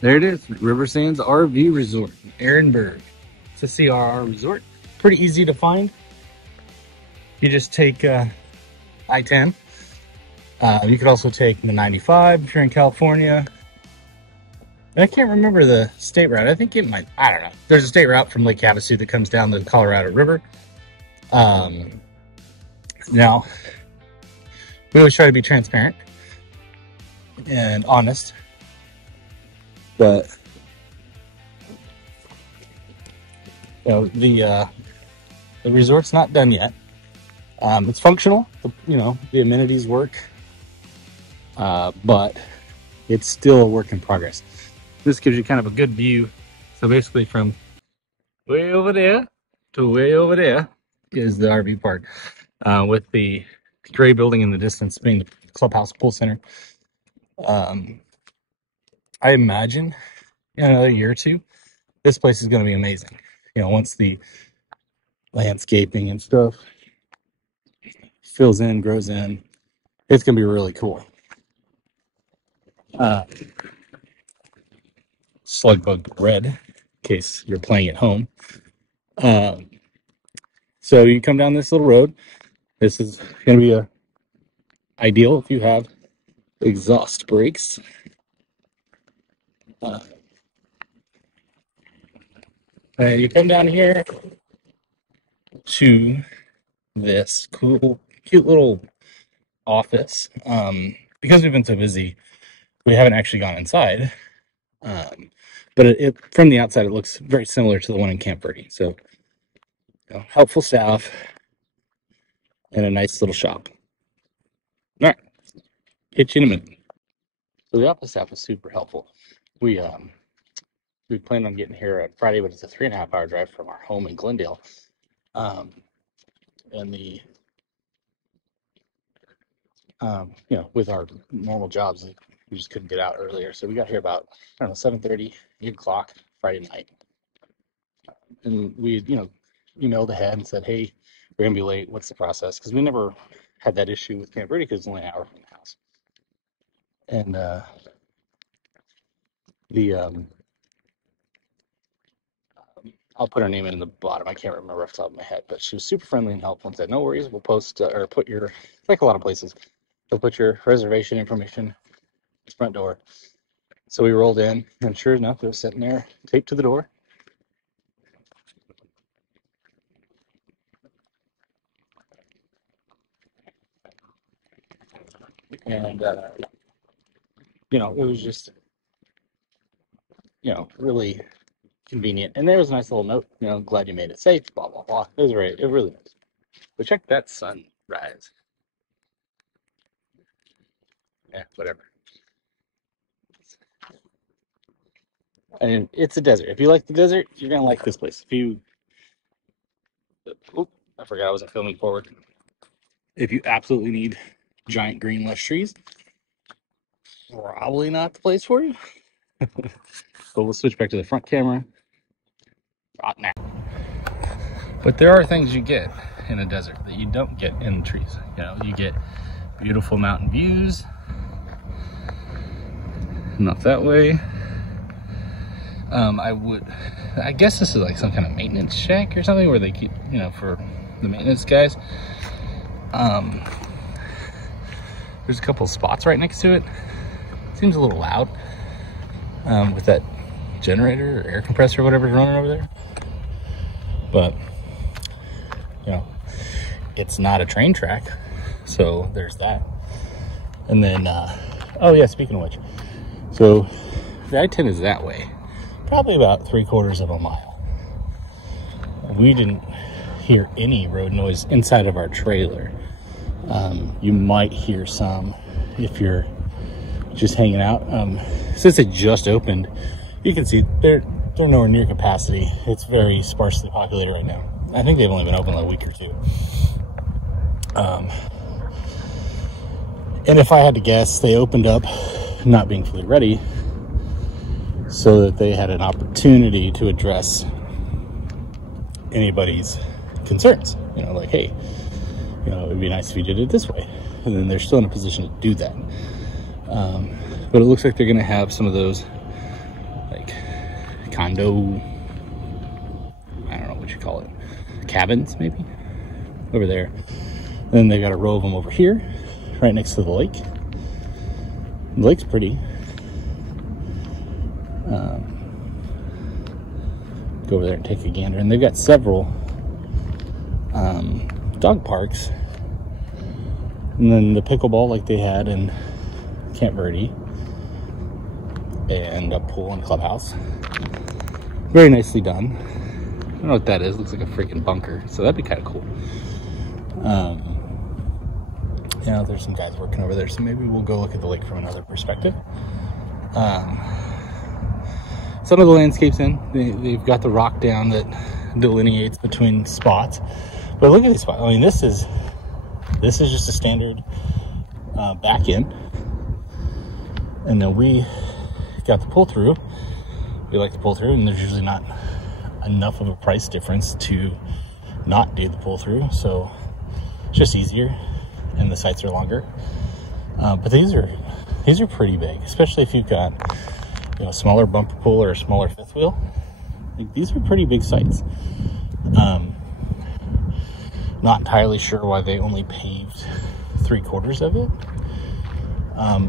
There it is, River Sands RV Resort, Ehrenberg. It's a CRR resort. Pretty easy to find. You just take I-10. You could also take the 95 if you're in California. And I can't remember the state route. I think it might, I don't know. There's a state route from Lake Havasu that comes down the Colorado River. Now, we always try to be transparent and honest, but you know, the resort's not done yet. It's functional, you know, the amenities work, but it's still a work in progress. This gives you kind of a good view. So basically from way over there to way over there is the RV park, with the gray building in the distance being the clubhouse pool center. I imagine in another year or two, this place is going to be amazing. You know, once the landscaping and stuff fills in, grows in, it's going to be really cool. Slugbug red, in case you're playing at home. So you come down this little road. This is going to be ideal if you have exhaust brakes. You come down here to this cool, cute little office. Because we've been so busy, we haven't actually gone inside. But from the outside, it looks very similar to the one in Camp Verde. So, you know, helpful staff and a nice little shop. All right, hit you in a minute. So the office staff was super helpful. We planned on getting here at Friday, but it's a 3.5-hour drive from our home in Glendale. And the you know, with our normal jobs, we just couldn't get out earlier. So we got here about, I don't know, 7:30, 8 o'clock Friday night. And we, you know, emailed ahead and said, hey, we're going to be late. What's the process? Because we never had that issue with Camp Verde because it's only an hour from the house. And I'll put her name in the bottom. I can't remember off the top of my head, but she was super friendly and helpful and said, no worries, we'll post or put your, like a lot of places, they'll put your reservation information at the front door. So we rolled in, and sure enough, it was sitting there, taped to the door. And, you know, it was just, you know, really convenient. And there was a nice little note, you know, glad you made it safe, blah, blah, blah. It was really nice. But check that sunrise. Yeah, whatever. And it's a desert. If you like the desert, you're going to like this place. If you, I forgot I wasn't filming forward. If you absolutely need giant green lush trees, probably not the place for you. But we'll switch back to the front camera right now. But there are things you get in a desert that you don't get in the trees. You know, you get beautiful mountain views. Not that way. I guess this is like some kind of maintenance shack or something where they keep, you know, for the maintenance guys. There's a couple of spots right next to it. Seems a little loud with that generator or air compressor or whatever's running over there. But, you know, it's not a train track, so there's that. And then, oh yeah, speaking of which, so the I-10 is that way, probably about 3/4 of a mile. We didn't hear any road noise inside of our trailer. You might hear some if you're just hanging out. Since it just opened, you can see they're nowhere near capacity. It's very sparsely populated right now. I think they've only been open like a week or two. And if I had to guess, they opened up not being fully ready so that they had an opportunity to address anybody's concerns. You know, like, hey, you know, it'd be nice if you did it this way. And then they're still in a position to do that. But it looks like they're going to have some of those condo, I don't know what you call it, cabins maybe, over there. And then they got a row of them over here, right next to the lake. The lake's pretty. Go over there and take a gander. And they've got several dog parks. And then the pickleball like they had in Camp Verde. And a pool and clubhouse. Very nicely done. I don't know what that is. Looks like a freaking bunker. So that'd be kind of cool. You know, there's some guys working over there. So maybe we'll go look at the lake from another perspective. Some of the landscapes they've got the rock down that delineates between spots. But look at these spots. I mean, this is just a standard back in. And then we got the pull through. We like the pull through, and there's usually not enough of a price difference to not do the pull through. So it's just easier, and the sites are longer. But these are pretty big, especially if you've got, you know, a smaller bumper pool or a smaller fifth wheel. Like, these are pretty big sites. Not entirely sure why they only paved 3/4 of it.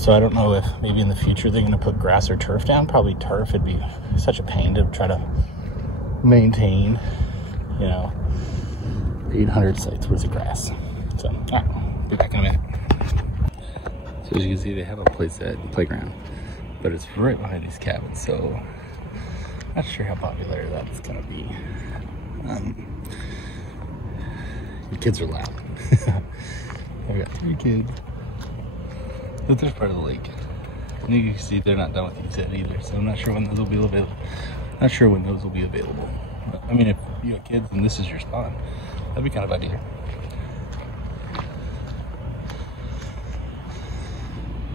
So I don't know if maybe in the future they're going to put grass or turf down. Probably turf. It'd be such a pain to try to maintain, you know, 800 sites worth of grass. So, all right, be back in a minute. So as you can see, they have a playground, but it's right behind these cabins. So not sure how popular that's going to be. The kids are loud. I've got 3 kids. But there's part of the lake. And you can see they're not done with these yet either, so I'm not sure when those will be available. But, I mean, if you have kids and this is your spot, that'd be kind of ideal.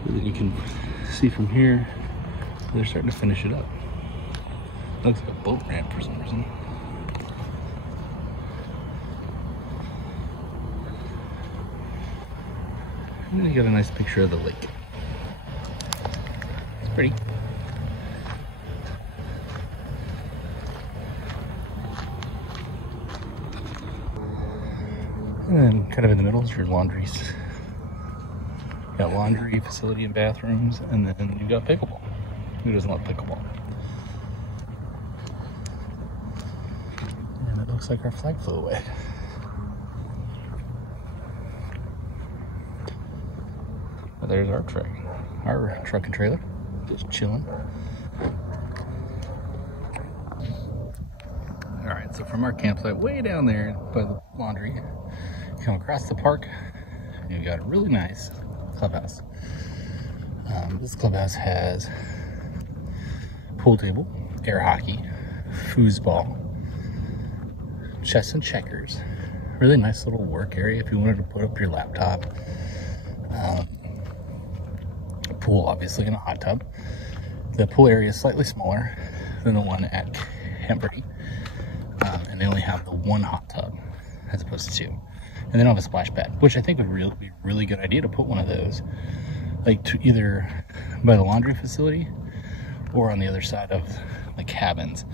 And then you can see from here, they're starting to finish it up. Looks like a boat ramp for some reason. And then you got a nice picture of the lake. It's pretty. And then kind of in the middle is your laundries. You got laundry facility and bathrooms, and then you've got pickleball. Who doesn't love pickleball? And it looks like our flag flew away. Well, there's our truck and trailer, just chilling. All right, so from our campsite way down there by the laundry, you come across the park, and you've got a really nice clubhouse. This clubhouse has pool table, air hockey, foosball, chess and checkers. Really nice little work area if you wanted to put up your laptop. A pool, obviously, and a hot tub. The pool area is slightly smaller than the one at Camp Verde, and they only have the one hot tub as opposed to 2. And they don't have a splash pad, which I think would be a really good idea to put one of those, like, to either by the laundry facility or on the other side of the cabins.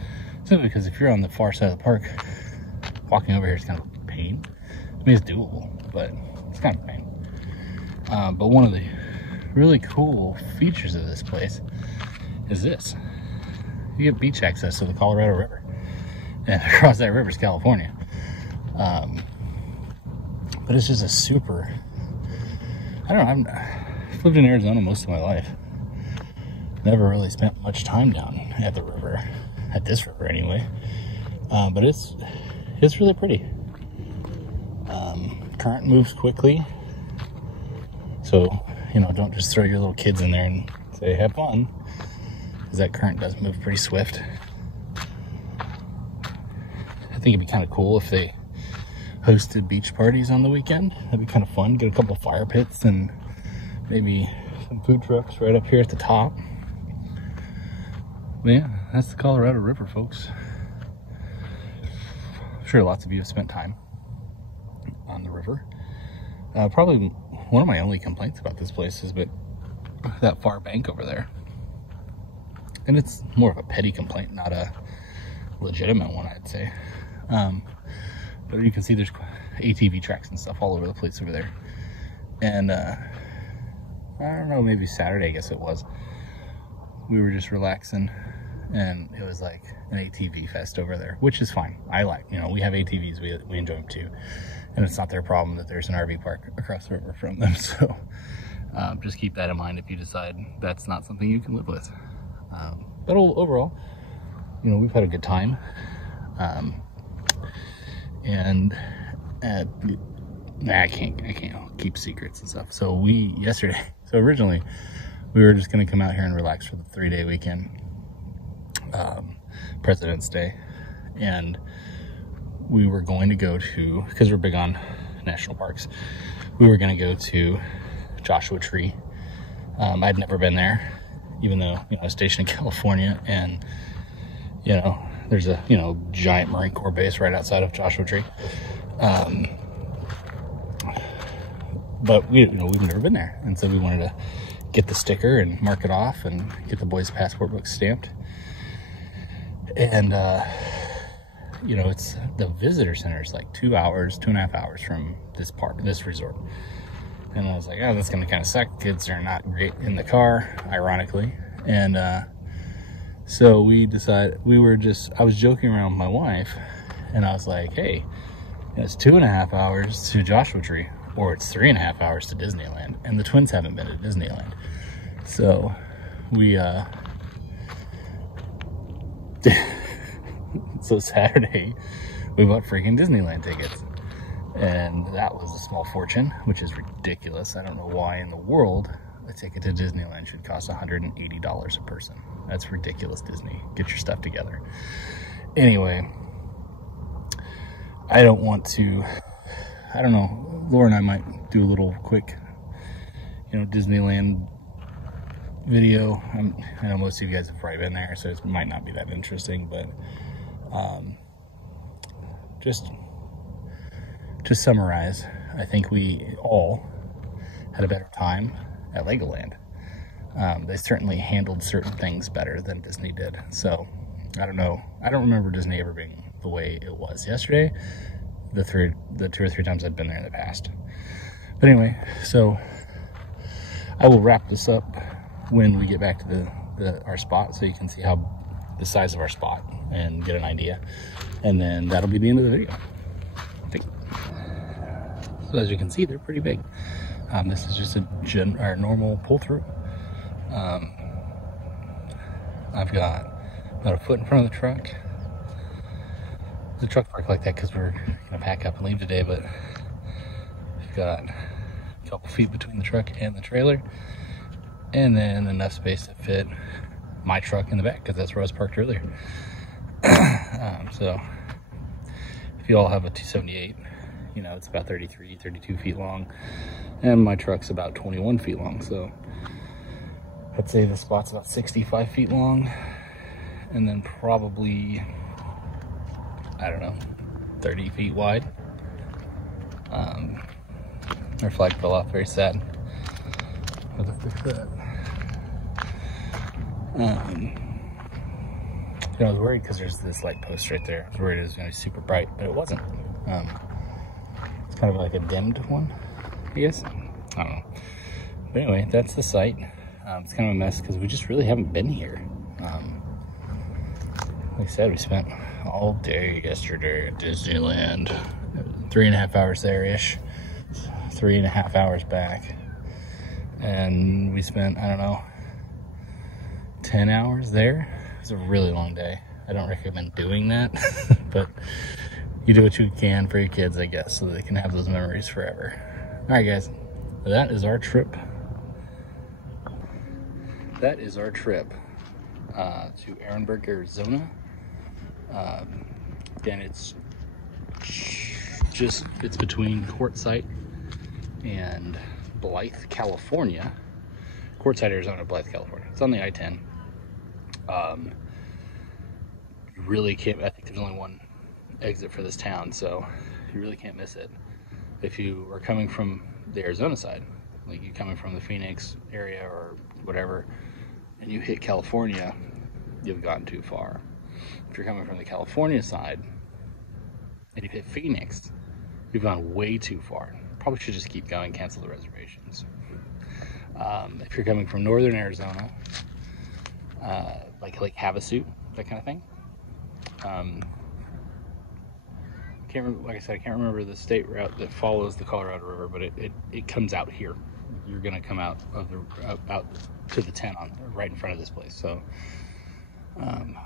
Simply because if you're on the far side of the park, walking over here is kind of a pain. I mean, it's doable, but it's kind of a pain. But one of the really cool features of this place is this. You get beach access to the Colorado River. And across that river is California. But it's just a super, I don't know, I've lived in Arizona most of my life. Never really spent much time down at the river, at this river anyway. But it's really pretty. Current moves quickly. So, you know, don't just throw your little kids in there and say, have fun. Because that current does move pretty swift. I think it'd be kind of cool if they hosted beach parties on the weekend. That'd be kind of fun. Get a couple of fire pits and maybe some food trucks right up here at the top. But yeah, that's the Colorado River, folks. I'm sure lots of you have spent time on the river. Probably one of my only complaints about this place is that far bank over there. And it's more of a petty complaint, not a legitimate one, I'd say. But you can see there's ATV tracks and stuff all over the place over there. And I don't know, maybe Saturday, I guess it was, we were just relaxing, and it was like an ATV fest over there, which is fine. I like, you know, we have ATVs, we enjoy them too, and it's not their problem that there's an RV park across the river from them. So just keep that in mind if you decide that's not something you can live with. But overall, you know, we've had a good time. And I can't keep secrets and stuff. So originally we were just gonna come out here and relax for the 3-day weekend, President's Day, and we were going to go to, because we're big on national parks, we were gonna go to Joshua Tree. I'd never been there, even though, you know, I was stationed in California, and you know, there's a, you know, giant Marine Corps base right outside of Joshua Tree. But we've never been there, and so we wanted to get the sticker and mark it off and get the boys' passport books stamped. And you know, it's the visitor center is like 2.5 hours from this resort. And I was like, oh, that's gonna kind of suck. Kids are not great in the car, ironically. And so we decided, I was joking around with my wife, and I was like, hey, it's 2.5 hours to Joshua Tree, or it's 3.5 hours to Disneyland. And the twins haven't been to Disneyland. So we, so Saturday, we bought freaking Disneyland tickets. And that was a small fortune, which is ridiculous. I don't know why in the world a ticket to Disneyland should cost $180 a person. That's ridiculous, Disney. Get your stuff together. Anyway, I don't know, Laura and I might do a little quick, you know, Disneyland video. I know most of you guys have probably been there, so it might not be that interesting, but just to summarize, I think we all had a better time at Legoland. They certainly handled certain things better than Disney did. So I don't know. I don't remember Disney ever being the way it was yesterday, the 2 or 3 times I've been there in the past. But anyway, so I will wrap this up when we get back to our spot, so you can see how the size of our spot and get an idea. And then that'll be the end of the video, I think. So as you can see, they're pretty big. This is just our normal pull-through. I've got about a foot in front of the truck. The truck parked like that because we're gonna pack up and leave today, but we've got a couple feet between the truck and the trailer, and then enough space to fit my truck in the back, because that's where I was parked earlier. So if you all have a 278, you know, it's about 32 feet long, and my truck's about 21 feet long. So I'd say the spot's about 65 feet long, and then probably, I don't know, 30 feet wide. Our flag fell off, very sad. You know, I was worried because there's this light post right there. I was worried it was going to be super bright, but it wasn't. It's kind of like a dimmed one, I guess. I don't know. But anyway, that's the site. It's kind of a mess because we just really haven't been here. Like I said, we spent all day yesterday at Disneyland. 3.5 hours there-ish. 3.5 hours back. And we spent, I don't know, 10 hours there. It was a really long day. I don't recommend doing that, but you do what you can for your kids, I guess, so they can have those memories forever. All right, guys, that is our trip. That is our trip to Ehrenberg, Arizona. Again, it's between Quartzsite and Blythe, California. Quartzsite, Arizona, Blythe, California. It's on the I-10. You really can't, I think there's only one exit for this town, so you really can't miss it. If you are coming from the Arizona side, like you coming from the Phoenix area or whatever, and you hit California, you've gone too far. If you're coming from the California side and you hit Phoenix, you've gone way too far. Probably should just keep going, cancel the reservations. If you're coming from northern Arizona, like Lake Havasu, that kind of thing. Can't remember, like I said, I can't remember the state route that follows the Colorado River, but it comes out here. You're gonna come out of the out to the 10 on right in front of this place. So, one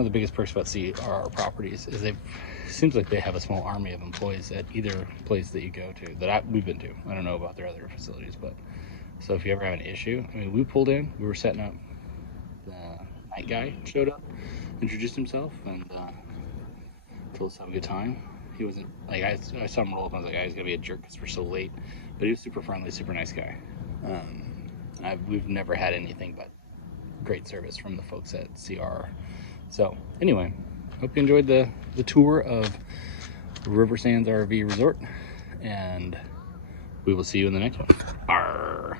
of the biggest perks about CRR properties is seems like they have a small army of employees at either place that you go to that we've been to. I don't know about their other facilities, but so if you ever have an issue, I mean, we pulled in, we were setting up, the night guy showed up, introduced himself, and told us to have a good time. He wasn't like, I saw him roll up, and I was like, he's gonna be a jerk because we're so late, but he was super friendly, super nice guy. We've never had anything but great service from the folks at CR. So anyway, hope you enjoyed the tour of River Sands RV Resort, and we will see you in the next one. Arr.